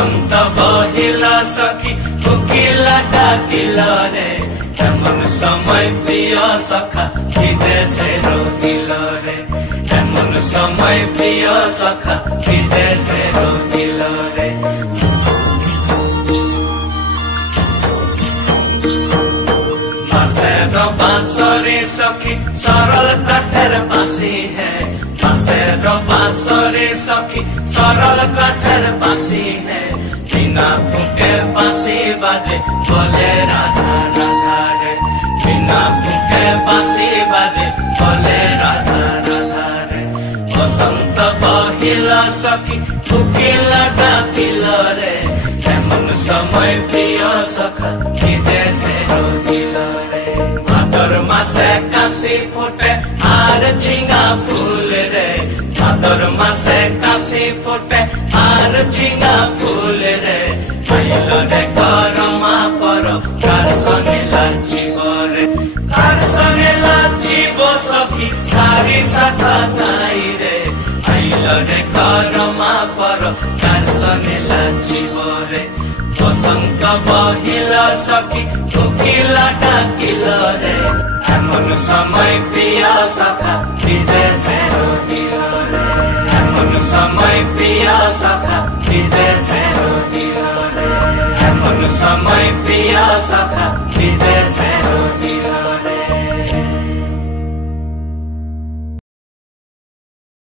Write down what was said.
বসন্ত বহিল সখী কোকিলা ডাকিল রে এমন সময় প্রিয় সখা বিদেশে রহিল রে এমন সময় প্রিয় সখা বিদেশে রহিল রে बांसुरी सखी सरल काठर बांसी है बांसुरी सखी सरल काठर बांसी है बिना फूके बांसी बाजे बोले राधा राधा रे बिना फूके बांसी बाजे बोले राधा राधा रे बसंत बहिल सखी कोकिला डाकिल रे एमन समय प्रिय सखा विदेशे रहिल रे भादर मासे काशी फुटे आर झिंगा फूल रे भादर मासे काशी फुटे आर झिंगा फूल रे आइल रे करमा पर कार संगे लाचिब रे कार संगे लाचिब सखी सारी साथा नाई रे आइल रे करमा पर कार संगे लाचिब रे बसंत बहिल सखी कोकिला डाकिल रे एमन समय प्रिय सखा विदेशे रहिल रे एमन समय प्रिय सखा विदेशे रहिल रे एमन समय प्रिय सखा